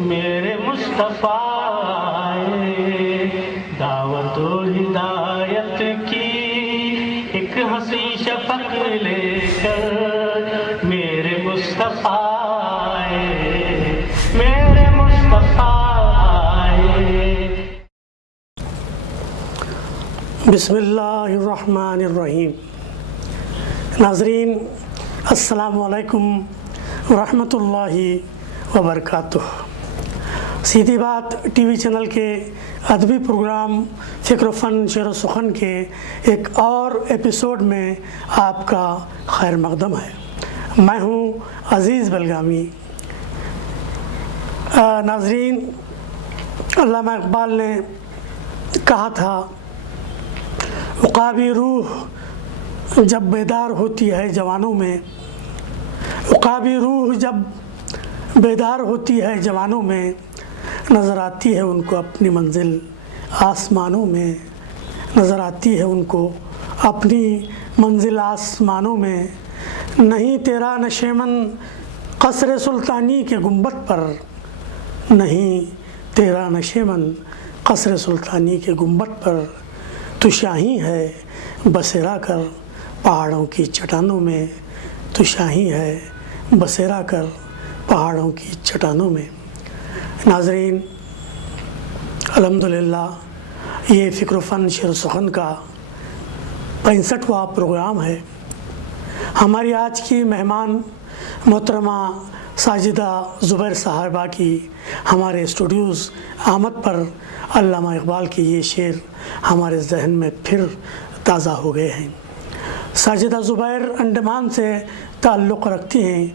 میرے مصطفیٰ آئے دعوت و ہدایت کی ایک ہنسی شفق لے کر میرے مصطفیٰ آئے میرے مصطفیٰ آئے۔ بسم اللہ الرحمن الرحیم۔ ناظرین السلام علیکم ورحمۃ اللہ وبرکاتہ۔ سیدھی بات ٹی وی چینل کے ادبی پروگرام فکر و فن شعر و سخن کے ایک اور ایپیسوڈ میں آپ کا خیر مقدم ہے۔ میں ہوں عزیز بلگامی۔ ناظرین، علامہ اقبال نے کہا تھا، عقابی روح جب بیدار ہوتی ہے جوانوں میں، عقابی روح جب بیدار ہوتی ہے جوانوں میں، نظر آتی ہے ان کو اپنی منزل آسمانوں میں، نظر آتی ہے ان کو اپنی منزل آسمانوں میں۔ نہیں تیرا نشیمن قصر سلطانی کے گنبد پر، نہیں تیرا نشیمن قصر سلطانی کے گنبد پر، تو شاہی ہے بسیرا کر پہاڑوں کی چٹانوں میں، تو شاہی ہے بسیرا کر پہاڑوں کی چٹانوں میں۔ ناظرین، الحمدللہ یہ فکر و فن شعر و سخن کا 65واں پروگرام ہے۔ ہماری آج کی مہمان محترمہ ساجدہ زبیر صاحبہ کی ہمارے اسٹوڈیوز آمد پر علامہ اقبال کے یہ شعر ہمارے ذہن میں پھر تازہ ہو گئے ہیں۔ ساجدہ زبیر انڈمان سے تعلق رکھتی ہیں،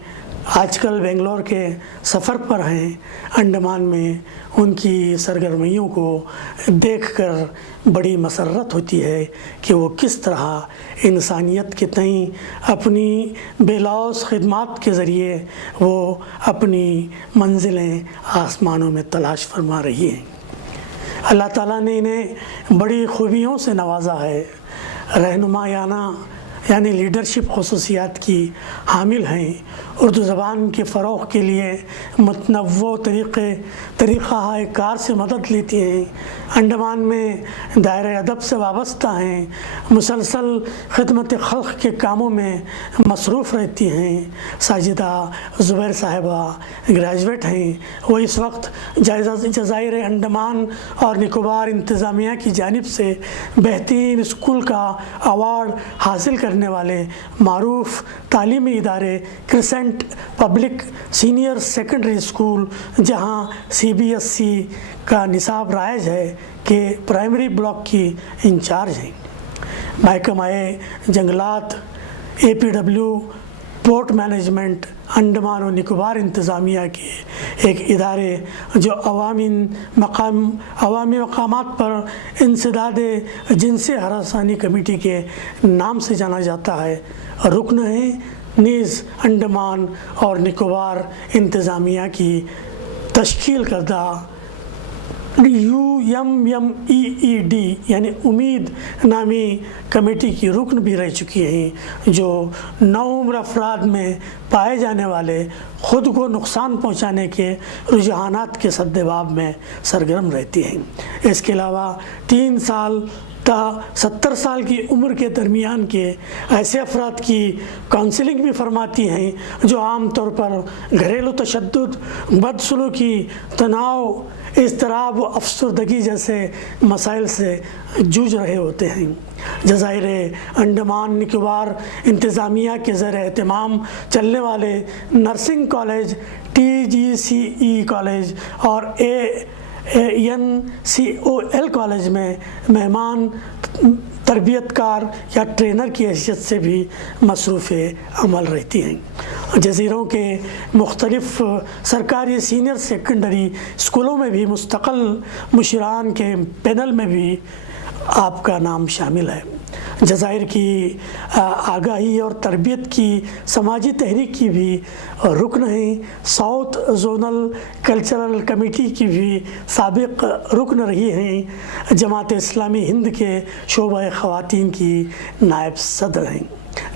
آج کل بنگلور کے سفر پر ہیں۔ انڈمان میں ان کی سرگرمیوں کو دیکھ کر بڑی مسرت ہوتی ہے کہ وہ کس طرح انسانیت کے تئیں اپنی بے لوث خدمات کے ذریعے وہ اپنی منزلیں آسمانوں میں تلاش فرما رہی ہیں۔ اللہ تعالیٰ نے انہیں بڑی خوبیوں سے نوازا ہے، رہنمایانہ یعنی لیڈرشپ خصوصیات کی حامل ہیں، اردو زبان کے فروغ کے لیے متنوع طریقہ کار سے مدد لیتی ہیں، انڈمان میں دائرہ ادب سے وابستہ ہیں، مسلسل خدمت خلق کے کاموں میں مصروف رہتی ہیں۔ ساجدہ زبیر صاحبہ گریجویٹ ہیں، وہ اس وقت جزائر انڈمان اور نکوبار انتظامیہ کی جانب سے بہترین اسکول کا ایوارڈ حاصل کرنے والے معروف تعلیمی ادارے crescent public senior secondary school, جہاں CBSE کا نصاب رائج ہے، کہ پرائمری بلاک کی انچارج ہیں۔ محکمہ جنگلات APW پورٹ مینجمنٹ انڈمان و نکوبار انتظامیہ کے ایک ادارے جو عوامی مقامات پر انسداد جنسی ہراسانی کمیٹی کے نام سے جانا جاتا ہے، رکن ہیں نیز انڈمان اور نکوبار انتظامیہ کی تشکیل کردہ UMMEED یعنی امید نامی کمیٹی کی رکن بھی رہ چکی ہیں، جو نوعمر افراد میں پائے جانے والے خود کو نقصان پہنچانے کے رجحانات کے سدباب میں سرگرم رہتی ہیں۔ اس کے علاوہ 3 سال تا 70 سال کی عمر کے درمیان کے ایسے افراد کی کونسلنگ بھی فرماتی ہیں جو عام طور پر گھریلو تشدد، بدسلوکی، تناؤ، اضطراب و افسردگی جیسے مسائل سے جوجھ رہے ہوتے ہیں۔ جزائر انڈمان نکوبار انتظامیہ کے زیر اہتمام چلنے والے نرسنگ کالج، TGCE کالج اور NCOL کالج میں مہمان تربیت کار یا ٹرینر کی حیثیت سے بھی مصروف عمل رہتی ہیں۔ جزیروں کے مختلف سرکاری سینئر سیکنڈری اسکولوں میں بھی مستقل مشران کے پینل میں بھی آپ کا نام شامل ہے۔ جزائر کی آگاہی اور تربیت کی سماجی تحریک کی بھی رکن ہیں۔ ساؤتھ زونل کلچرل کمیٹی کی بھی سابق رکن رہی ہیں۔ جماعت اسلامی ہند کے شعبہ خواتین کی نائب صدر ہیں۔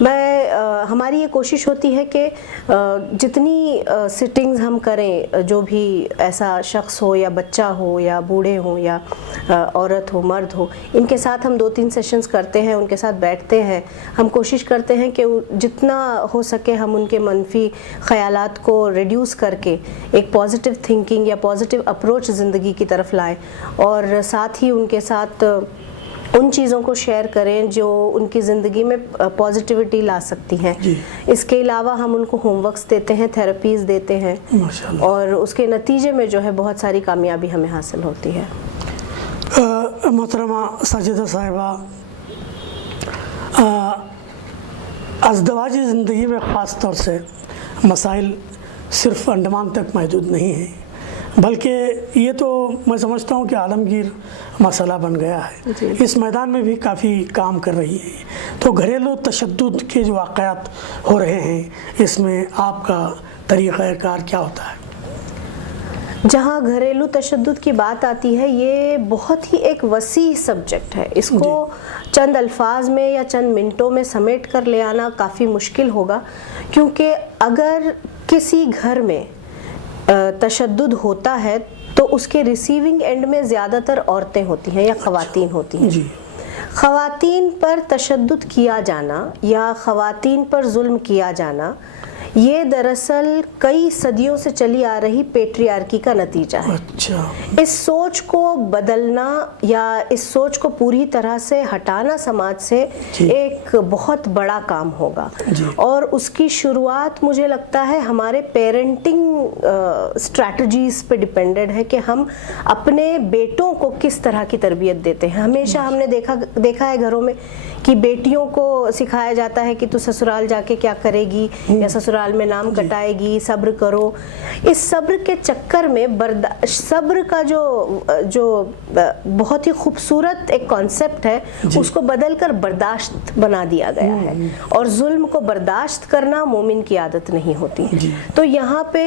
ہماری یہ کوشش ہوتی ہے کہ جتنی سٹنگز ہم کریں، جو بھی ایسا شخص ہو یا بچہ ہو یا بوڑھے ہوں یا عورت ہو مرد ہو، ان کے ساتھ ہم 2-3 سیشنز کرتے ہیں، ان کے ساتھ بیٹھتے ہیں، ہم کوشش کرتے ہیں کہ جتنا ہو سکے ہم ان کے منفی خیالات کو ریڈیوس کر کے ایک پازیٹیو تھنکنگ یا پازیٹیو اپروچ زندگی کی طرف لائیں، اور ساتھ ہی ان کے ساتھ ان چیزوں کو شیئر کریں جو ان کی زندگی میں پازیٹیوٹی لا سکتی ہیں. اس کے علاوہ ہم ان کو ہوم ورکس دیتے ہیں، تھراپیز دیتے ہیں، اور اس کے نتیجے میں جو ہے بہت ساری کامیابی ہمیں حاصل ہوتی ہے. محترمہ ساجدہ صاحبہ، ازدواجی زندگی میں خاص طور سے مسائل صرف انڈمان تک محدود نہیں ہیں، بلکہ یہ تو میں سمجھتا ہوں کہ عالمگیر مسئلہ بن گیا ہے. اس میدان میں بھی کافی کام کر رہی ہیں. تو گھریلو تشدد کے جو واقعات ہو رہے ہیں، اس میں آپ کا طریقہ کار کیا ہوتا ہے؟ جہاں گھریلو تشدد کی بات آتی ہے، یہ بہت ہی ایک وسیع سبجیکٹ ہے. اس کو چند الفاظ میں یا چند منٹوں میں سمیٹ کر لے آنا کافی مشکل ہوگا، کیونکہ اگر کسی گھر میں تشدد ہوتا ہے تو اس کے ریسیونگ اینڈ میں زیادہ تر عورتیں ہوتی ہیں یا خواتین ہوتی ہیں. خواتین پر تشدد کیا جانا یا خواتین پر ظلم کیا جانا، یہ دراصل کئی صدیوں سے چلی آ رہی پیٹریارکی کا نتیجہ ہے. اس سوچ کو بدلنا یا اس سوچ کو پوری طرح سے ہٹانا سماج سے ایک بہت بڑا کام ہوگا، اور اس کی شروعات مجھے لگتا ہے ہمارے پیرنٹنگ اسٹریٹجیز پہ ڈیپینڈڈ ہے کہ ہم اپنے بیٹوں کو کس طرح کی تربیت دیتے ہیں. ہمیشہ ہم نے دیکھا ہے گھروں میں کہ بیٹیوں کو سکھایا جاتا ہے کہ تو سسرال جا کے کیا کرے گی یا سسرال میں نام کٹائے گی، صبر کرو. اس صبر کے چکر میں صبر کا جو بہت ہی خوبصورت ایک کانسیپٹ ہے، اس کو بدل کر برداشت بنا دیا گیا ہے، اور ظلم کو برداشت کرنا مومن کی عادت نہیں ہوتی. تو یہاں پہ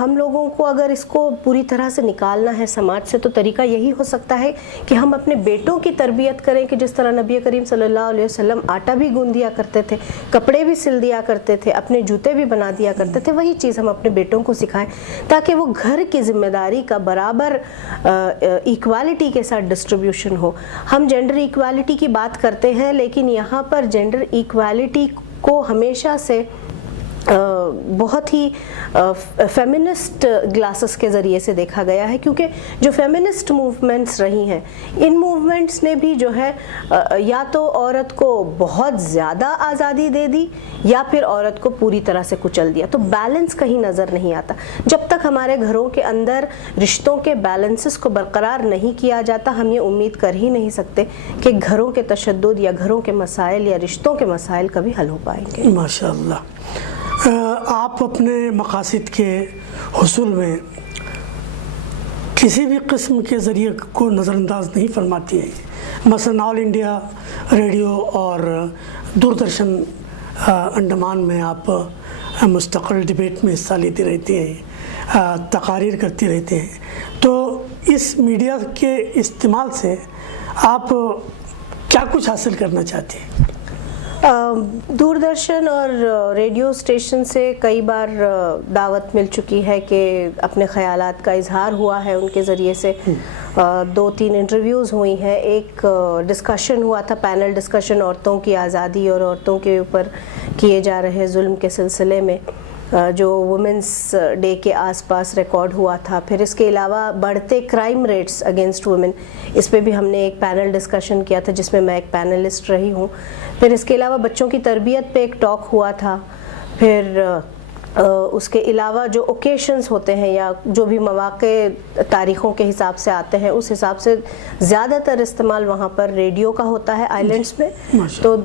ہم لوگوں کو اگر اس کو پوری طرح سے نکالنا ہے سماج سے، تو طریقہ یہی ہو سکتا ہے کہ ہم اپنے بیٹوں کی تربیت کریں کہ جس طرح نبی کریم صلی اللہ علیہ وسلم آٹا بھی گوندھ دیا کرتے تھے، کپڑے بھی سل دیا کرتے تھے، اپنے جوتے بھی بنا دیا کرتے تھے، وہی چیز ہم اپنے بیٹوں کو سکھائیں تاکہ وہ گھر کی ذمہ داری کا برابر ایکوالٹی کے ساتھ ڈسٹریبیوشن ہو. ہم جینڈر ایکوالٹی کی بات کرتے ہیں، لیکن یہاں پر جینڈر ایکوالٹی کو ہمیشہ سے بہت ہی فیمنسٹ گلاسز کے ذریعے سے دیکھا گیا ہے، کیونکہ جو فیمنسٹ موومنٹس رہی ہیں، ان موومنٹس نے بھی جو ہے یا تو عورت کو بہت زیادہ آزادی دے دی یا پھر عورت کو پوری طرح سے کچل دیا. تو بیلنس کہیں نظر نہیں آتا. جب تک ہمارے گھروں کے اندر رشتوں کے بیلنسز کو برقرار نہیں کیا جاتا، ہم یہ امید کر ہی نہیں سکتے کہ گھروں کے تشدد یا گھروں کے مسائل یا رشتوں کے مسائل کبھی حل ہو پائیں گے. ماشاء اللہ. آپ اپنے مقاصد کے حصول میں کسی بھی قسم کے ذریعے کو نظر انداز نہیں فرماتی ہیں. مثلا آل انڈیا ریڈیو اور دوردرشن انڈمان میں آپ مستقل ڈبیٹ میں حصہ لیتی رہتی ہیں، تقاریر کرتی رہتے ہیں. تو اس میڈیا کے استعمال سے آپ کیا کچھ حاصل کرنا چاہتے ہیں؟ دوردرشن اور ریڈیو اسٹیشن سے کئی بار دعوت مل چکی ہے کہ اپنے خیالات کا اظہار ہوا ہے ان کے ذریعے سے. 2-3 انٹرویوز ہوئی ہیں. ایک ڈسکشن ہوا تھا، پینل ڈسکشن، عورتوں کی آزادی اور عورتوں کے اوپر کیے جا رہے ظلم کے سلسلے میں، جو وومنس ڈے کے آس پاس ریکارڈ ہوا تھا. پھر اس کے علاوہ بڑھتے کرائم ریٹس اگینسٹ وومن، اس پہ بھی ہم نے ایک پینل ڈسکشن کیا تھا جس میں میں ایک پینلسٹ رہی ہوں. پھر اس کے علاوہ بچوں کی تربیت پہ ایک ٹاک ہوا تھا. پھر اس کے علاوہ جو اوکیشنز ہوتے ہیں یا جو بھی مواقع تاریخوں کے حساب سے آتے ہیں، اس حساب سے زیادہ تر استعمال وہاں پر ریڈیو کا ہوتا ہے آئی لینڈس میں. تو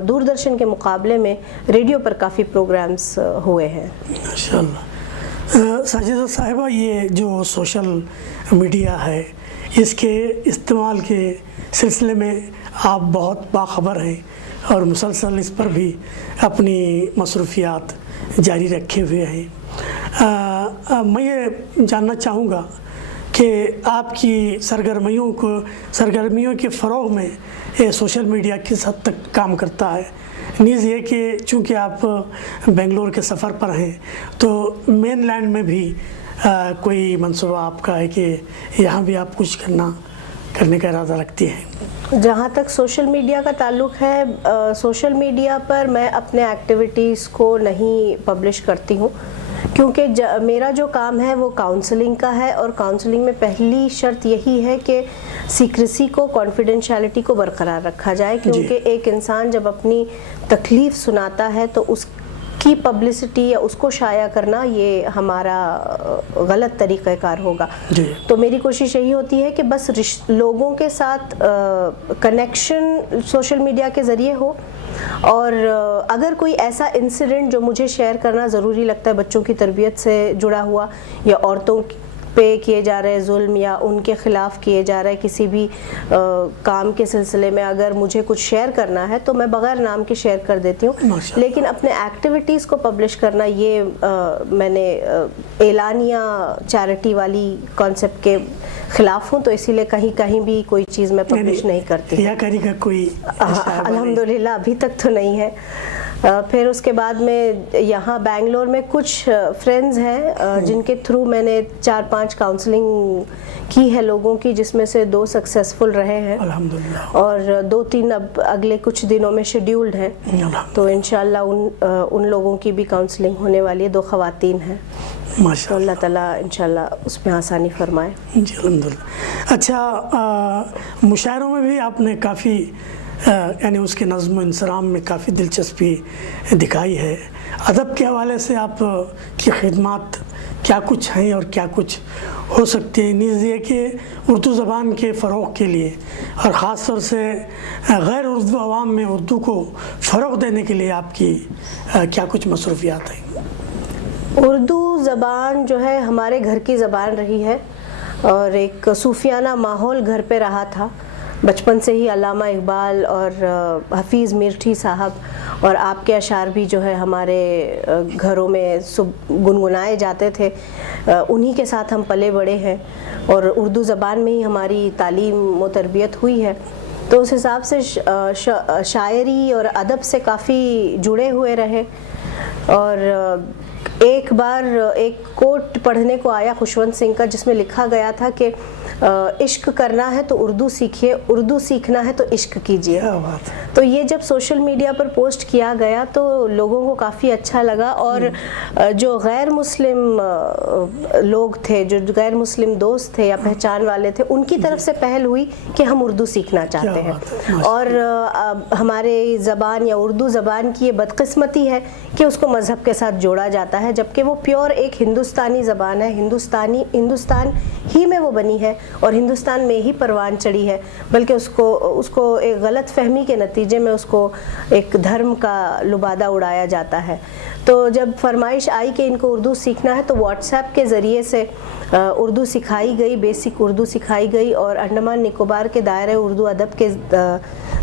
دوردرشن کے مقابلے میں ریڈیو پر کافی پروگرامز ہوئے ہیں. ماشاءاللہ. ساجدہ صاحبہ، یہ جو سوشل میڈیا ہے، اس کے استعمال کے سلسلے میں آپ بہت باخبر ہیں اور مسلسل اس پر بھی اپنی مصروفیات جاری رکھے ہوئے ہیں. میں یہ جاننا چاہوں گا کہ آپ کی سرگرمیوں کے فروغ میں سوشل میڈیا کس حد تک کام کرتا ہے نیز یہ کہ چونکہ آپ بنگلور کے سفر پر ہیں تو مین لینڈ میں بھی کوئی منصوبہ آپ کا ہے کہ یہاں بھی آپ کچھ کرنے کا ارادہ رکھتی ہیں؟ جہاں تک سوشل میڈیا کا تعلق ہے، سوشل میڈیا پر میں اپنے ایکٹیویٹیز کو نہیں پبلش کرتی ہوں، کیونکہ میرا جو کام ہے وہ کاؤنسلنگ کا ہے، اور کاؤنسلنگ میں پہلی شرط یہی ہے کہ سیکریسی کو، کانفیڈینشیلٹی کو برقرار رکھا جائے، کیونکہ ایک انسان جب اپنی تکلیف سناتا ہے تو اس کی پبلسٹی یا اس کو شائع کرنا یہ ہمارا غلط طریقہ کار ہوگا۔ تو میری کوشش یہی ہوتی ہے کہ بس لوگوں کے ساتھ کنیکشن سوشل میڈیا کے ذریعے ہو، اور اگر کوئی ایسا انسیڈنٹ جو مجھے شیئر کرنا ضروری لگتا ہے بچوں کی تربیت سے جڑا ہوا، یا عورتوں پہ کیے جا رہے ظلم یا ان کے خلاف کیے جا رہے کسی بھی کام کے سلسلے میں اگر مجھے کچھ شیئر کرنا ہے تو میں بغیر نام کے شیئر کر دیتی ہوں، لیکن اپنے ایکٹیویٹیز کو پبلش کرنا یہ میں نے اعلانیہ چیریٹی والی کانسیپٹ کے خلاف ہوں، تو اسی لیے کہیں بھی کوئی چیز میں پبلش نہیں کرتی۔ ریاکاری کا کوئی الحمدللہ ابھی تک تو نہیں ہے۔ پھر اس کے بعد میں یہاں بنگلور میں کچھ فرینڈز ہیں جن کے تھرو میں نے 4-5 کاؤنسلنگ کی ہے لوگوں کی، جس میں سے 2 سکسیسفل رہے ہیں الحمدللہ، اور 2-3 اب اگلے کچھ دنوں میں شیڈیولڈ ہیں، تو انشاءاللہ ان لوگوں کی بھی کاؤنسلنگ ہونے والی ہے۔ 2 خواتین ہیں، ماشاء اللہ تعالیٰ انشاءاللہ اس میں آسانی فرمائے۔ جی الحمدللہ۔ اچھا، مشاعروں میں بھی آپ نے کافی یعنی اس کے نظم و انصرام میں کافی دلچسپی دکھائی ہے۔ ادب کے حوالے سے آپ کی خدمات کیا کچھ ہیں اور کیا کچھ ہو سکتی ہیں؟ نیز یہ کہ اردو زبان کے فروغ کے لیے اور خاص طور سے غیر اردو عوام میں اردو کو فروغ دینے کے لیے آپ کی کیا کچھ مصروفیات ہیں؟ اردو زبان جو ہے ہمارے گھر کی زبان رہی ہے، اور ایک صوفیانہ ماحول گھر پہ رہا تھا بچپن سے ہی۔ علامہ اقبال اور حفیظ میرٹھی صاحب اور آپ کے اشعار بھی جو ہے ہمارے گھروں میں گنگنائے جاتے تھے، انہی کے ساتھ ہم پلے بڑے ہیں، اور اردو زبان میں ہی ہماری تعلیم و تربیت ہوئی ہے، تو اس حساب سے شاعری اور ادب سے کافی جڑے ہوئے رہے۔ اور ایک بار ایک کوٹ پڑھنے کو آیا خوشونت سنگھ کا، جس میں لکھا گیا تھا کہ عشق کرنا ہے تو اردو سیکھیے، اردو سیکھنا ہے تو عشق کیجیے۔ تو یہ جب سوشل میڈیا پر پوسٹ کیا گیا تو لوگوں کو کافی اچھا لگا، اور جو غیر مسلم لوگ تھے، جو غیر مسلم دوست تھے یا پہچان والے تھے، ان کی طرف سے پہل ہوئی کہ ہم اردو سیکھنا چاہتے ہیں۔ اور ہمارے زبان یا اردو زبان کی یہ بدقسمتی ہے کہ اس کو مذہب کے ساتھ جوڑا جاتا ہے، جبکہ وہ پیور ایک ہندوستانی زبان ہے، ہندوستان ہی میں وہ بنی ہے اور ہندوستان میں ہی پروان چڑھی ہے، بلکہ اس کو ایک غلط فہمی کے نتیجے میں اس کو ایک دھرم کا لبادہ اڑایا جاتا ہے۔ تو جب فرمائش آئی کہ ان کو اردو سیکھنا ہے تو واٹس ایپ کے ذریعے سے اردو سکھائی گئی، بیسک اردو سکھائی گئی، اور انڈمان نکوبار کے دائرہ اردو ادب کے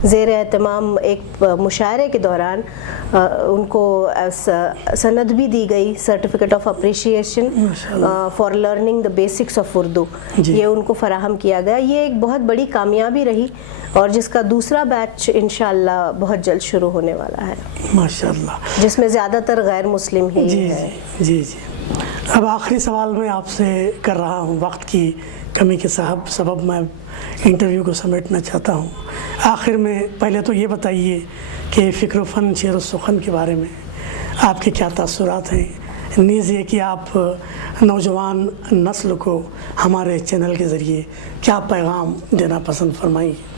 زیر اہتمام ایک مشاعرے کے دوران ان کو سند بھی دی گئی، certificate of appreciation for learning the basics of Urdu, یہ ان کو فراہم کیا گیا۔ یہ ایک بہت بڑی کامیابی رہی، اور جس کا دوسرا بیچ انشاءاللہ بہت جلد شروع ہونے والا ہے ماشاءاللہ، جس میں زیادہ تر غیر مسلم ہی ہے۔ جی اب آخری سوال میں آپ سے کر رہا ہوں، وقت کی کمی کے سبب میں انٹرویو کو سمیٹنا چاہتا ہوں۔ آخر میں پہلے تو یہ بتائیے کہ فکر و فن شعر و سخن کے بارے میں آپ کے کیا تاثرات ہیں، نیز یہ کہ آپ نوجوان نسل کو ہمارے چینل کے ذریعے کیا پیغام دینا پسند فرمائیں گے؟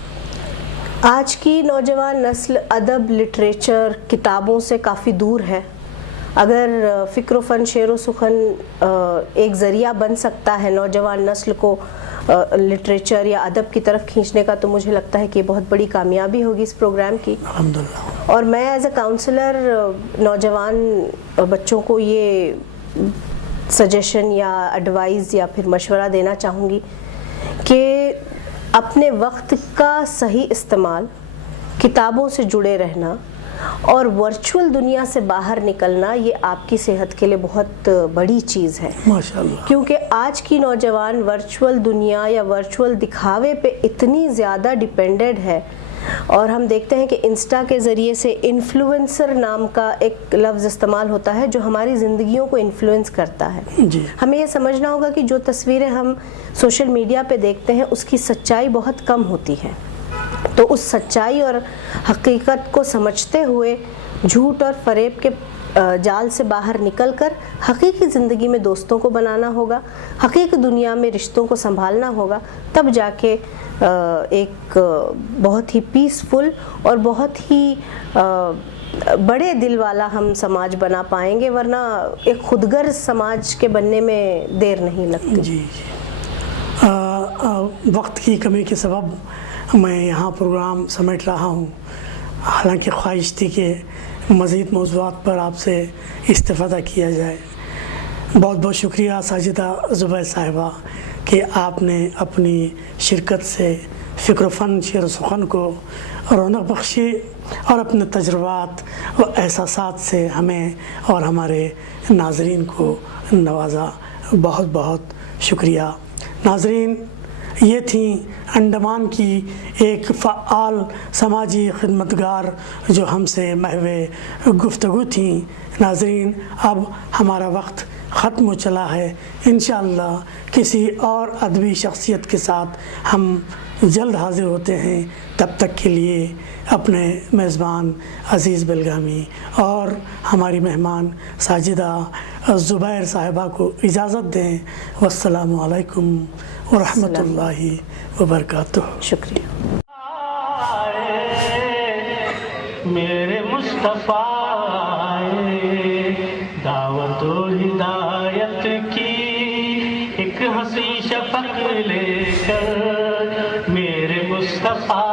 آج کی نوجوان نسل ادب، لٹریچر، کتابوں سے کافی دور ہے۔ اگر فکر و فن شعر و سخن ایک ذریعہ بن سکتا ہے نوجوان نسل کو لٹریچر یا ادب کی طرف کھینچنے کا، تو مجھے لگتا ہے کہ بہت بڑی کامیابی ہوگی اس پروگرام کی۔ الحمدللہ۔ اور میں ایز اے کاؤنسلر نوجوان بچوں کو یہ سجیشن یا ایڈوائز یا پھر مشورہ دینا چاہوں گی کہ اپنے وقت کا صحیح استعمال، کتابوں سے جڑے رہنا اور ورچوئل دنیا سے باہر نکلنا، یہ آپ کی صحت کے لیے بہت بڑی چیز ہے ماشاءاللہ، کیونکہ آج کی نوجوان ورچوئل دنیا یا ورچوئل دکھاوے پہ اتنی زیادہ ڈیپینڈڈ ہے اور ہم دیکھتے ہیں کہ انسٹا کے ذریعے سے انفلوئنسر نام کا ایک لفظ استعمال ہوتا ہے جو ہماری زندگیوں کو انفلوئنس کرتا ہے. ہمیں یہ سمجھنا ہوگا کہ جو تصویریں ہم سوشل میڈیا پہ دیکھتے ہیں اس کی سچائی بہت کم ہوتی ہے. تو اس سچائی اور حقیقت کو سمجھتے ہوئے جھوٹ اور فریب کے جال سے باہر نکل کر حقیقی زندگی میں دوستوں کو بنانا ہوگا, حقیقی دنیا میں رشتوں کو سنبھالنا ہوگا. تب جا کے ایک بہت ہی پیسفل اور بہت ہی بڑے دل والا ہم سماج بنا پائیں گے, ورنہ ایک خود غرض سماج کے بننے میں دیر نہیں لگتی. جی وقت کی کمی کے سبب میں یہاں پروگرام سمیٹ رہا ہوں, حالانکہ خواہش تھی کہ مزید موضوعات پر آپ سے استفادہ کیا جائے. بہت بہت شکریہ ساجدہ زبیر صاحبہ کہ آپ نے اپنی شرکت سے فکر و فن شعر و سخن کو رونق بخشی اور اپنے تجربات و احساسات سے ہمیں اور ہمارے ناظرین کو نوازا. بہت بہت شکریہ. ناظرین, یہ تھیں انڈمان کی ایک فعال سماجی خدمتگار جو ہم سے محو گفتگو تھیں. ناظرین, اب ہمارا وقت ختم ہو چلا ہے. انشاءاللہ کسی اور ادبی شخصیت کے ساتھ ہم جلد حاضر ہوتے ہیں. تب تک کے لیے اپنے میزبان عزیز بلگامی اور ہماری مہمان ساجدہ زبیر صاحبہ کو اجازت دیں. والسلام علیکم ورحمۃ اللہ وبرکاتہ. شکریہ. میرے مصطفیٰ دعوت و ہدایت کی ایک حسین شفق لے کر. میرے مصطفیٰ